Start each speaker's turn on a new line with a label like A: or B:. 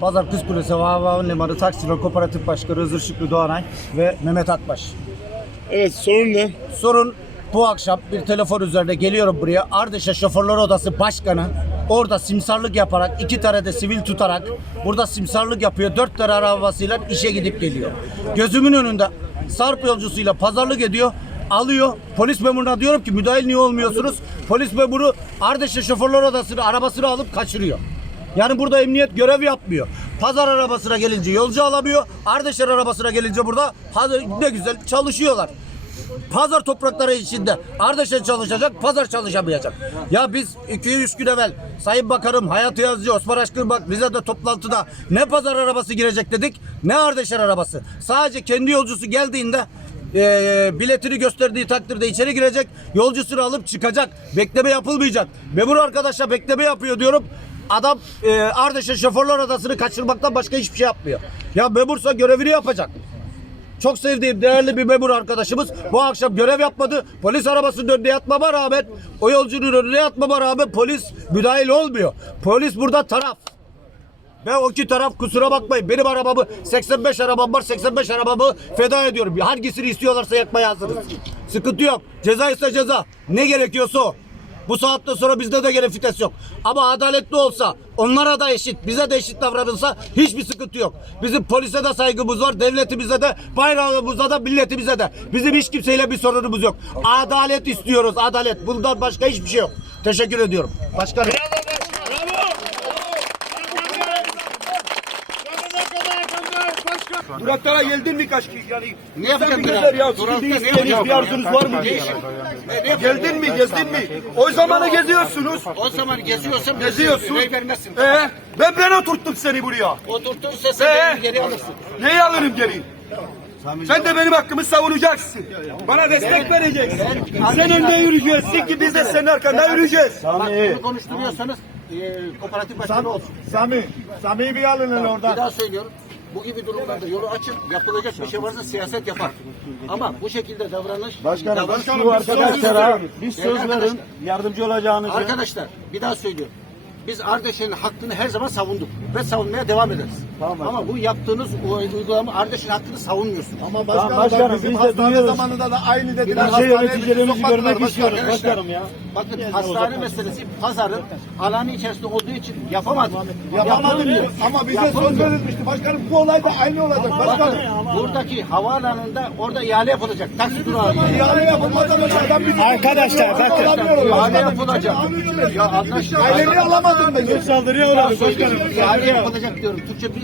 A: Pazar Kız Kulesi Vava Limanı Taksim Kooperatif Başkanı Özür Şükrü Doğanay ve Mehmet Akbaş.
B: Evet sorun ne?
A: Sorun bu akşam bir telefon üzerinde geliyorum buraya. Ardışa e, Şoförler Odası Başkanı orada simsarlık yaparak, iki tane de sivil tutarak burada simsarlık yapıyor. Dört tane arabasıyla işe gidip geliyor. Gözümün önünde Sarp yolcusuyla pazarlık ediyor. Alıyor. Polis memuruna diyorum ki müdahil niye olmuyorsunuz? Polis memuru Ardışa e, Şoförler Odası'nı arabasını alıp kaçırıyor. Yani burada emniyet görev yapmıyor. Pazar arabasına gelince yolcu alamıyor. Ardeşler arabasına gelince burada ne güzel çalışıyorlar. Pazar toprakları içinde Ardeşler çalışacak, pazar çalışamayacak. Ya biz 200 gün evvel Sayın bakarım, Hayat Yazıcı, Osman Aşkın bak bize de toplantıda ne pazar arabası girecek dedik ne Ardeşler arabası. Sadece kendi yolcusu geldiğinde e, biletini gösterdiği takdirde içeri girecek, yolcusunu alıp çıkacak. Bekleme yapılmayacak. Memur arkadaşa bekleme yapıyor diyorum adam e, Ardeş'e şoförler odasını kaçırmaktan başka hiçbir şey yapmıyor. Ya memursa görevini yapacak. Çok sevdiğim değerli bir memur arkadaşımız bu akşam görev yapmadı. Polis arabasının önüne yatmama rağmen o yolcunun önüne yatmama rağmen polis müdahil olmuyor. Polis burada taraf. Ve o ki taraf kusura bakmayın benim arabamı 85 arabam var 85 arabamı feda ediyorum. Hangisini istiyorlarsa yakmaya hazırız. Sıkıntı yok. Ceza ise ceza. Ne gerekiyorsa o. Bu saatte sonra bizde de gene fites yok. Ama adaletli olsa, onlara da eşit, bize de eşit davranırsa hiçbir sıkıntı yok. Bizim polise de saygımız var, devletimize de, bayrağımıza da, milletimize de. Bizim hiç kimseyle bir sorunumuz yok. Adalet istiyoruz, adalet. Bundan başka hiçbir şey yok. Teşekkür ediyorum. Başkanım. başkan. geldin mi kaç kişi? Yani ne yapacaksın? Ya, ya sizin bir bir arzunuz var mı? E, ne ne Yardım, Yardım, ya. Geldin mi? Geldin mi? O zamanı geziyorsunuz.
C: O zaman geziyorsam
A: geziyorsun. Ee, ben ben oturttum seni buraya.
C: Oturttuysa ee, sen ee, geri alırsın.
A: Neyi alırım geri? Sen de benim hakkımı savunacaksın. Bana destek ben, vereceksin. Sen önde yürüyeceksin ki biz döküle de döküle. senin arkanda yürüyeceğiz.
C: Sami. Bak bunu konuşturuyorsanız Sami,
A: Sami, Sami bir alın oradan. Bir
C: daha söylüyorum bu gibi durumlarda yolu açın, yapılacak bir şey varsa siyaset yapar. Ama bu şekilde davranış...
A: Başkanım, davranış şu arkadaşlara biz arkadaşlar, söz verin, yardımcı olacağını.
C: Arkadaşlar, bir daha söylüyorum. Biz Ardeş'in hakkını her zaman savunduk ve savunmaya devam ederiz. Tamam başkanım. Ama bu yaptığınız uygulama kardeşin hakkını savunmuyorsun.
A: Ama başkanım, tamam, başkanım daha bizim biz hastane duyuyoruz.
D: zamanında da aynı dediler.
A: De şey, neticelerimizi görmek istiyoruz başkanım, başkanım ya.
C: Bakın Gelsin hastane meselesi başkanım. pazarın alanı içerisinde olduğu için yapamadık.
A: Yapamadık diyor.
D: Ama bize Yapamadım. söz verilmişti. Başkanım bu olay da aynı olacak. Ama
C: başkanım. Bakın, buradaki havaalanında orada ihale yapılacak. Taksi durağı.
A: İhale yapılmadan önce adam bir... Arkadaşlar bakın.
C: İhale yapılacak.
A: Ya anlaşılıyor. Ailemi alamadım ben. Saldırıya uğradım başkanım. İhale yapılacak diyorum. Türkçe bir